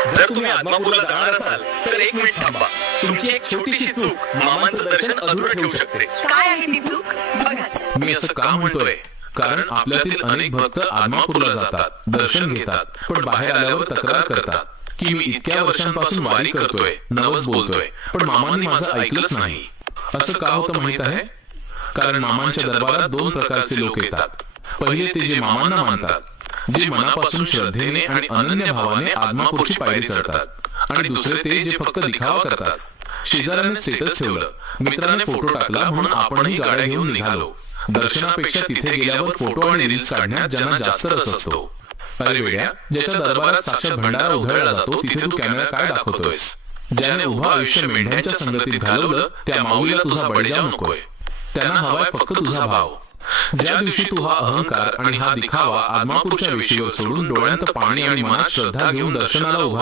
जर तुम्ही आदमापूरला जाणार असाल तर 1 मिनिट थांबा. तुमची एक छोटीशी चूक मामांचं दर्शन अधुरं ठेवू शकते. काय आहे ती चूक बघाच. मी असं का म्हणतोय? कारण आपल्यातील अनेक भक्त आदमापूरला जातात, दर्शन घेतात, पण बाहेर आल्यावर तक्रार करतात की मी इतक्या वर्षांपासून वारी करतोय, नवस बोलतोय, पण मामांनी माझं ऐकलंच नाही. असं का होतं माहित आहे? कारण मामांच्या दरबारात 2 प्रकारचे लोक येतात. पहिले ते जे मामांना मानतात, जे मनापासून श्रद्धेने आणि अनन्य भावाने आदमापूरची पायरी चढतात, आणि दुसरे ते जे फक्त दिखावा करतात. शेजाऱ्याने स्टेटस ठेवलं, मित्राने फोटो टाकला म्हणून आपणही गाड्या घेऊन निघालो. दर्शनापेक्षा तिथे गेल्यावर फोटो आणि रील्स काढण्यात ज्यांना जास्त रस असतो. अरे वेड्या, ज्याच्या दरबारात साक्षात भंडारा उधळला जातो तिथे तू कॅमेरा काय दाखवतोयस? ज्याने उभं आयुष्य मेंढ्यांच्या संगतीत घालवलं त्या माऊलीला तुझा बळीजाव नकोय. त्यांना हवाय फक्त तुझा भाव. ज्या दिवशी तू हा अहंकार आणि हा दिखावा आदमापूरच्या विषयावर सोडून डोळ्यांत पाणी आणि मनात श्रद्धा घेऊन दर्शनाला उभा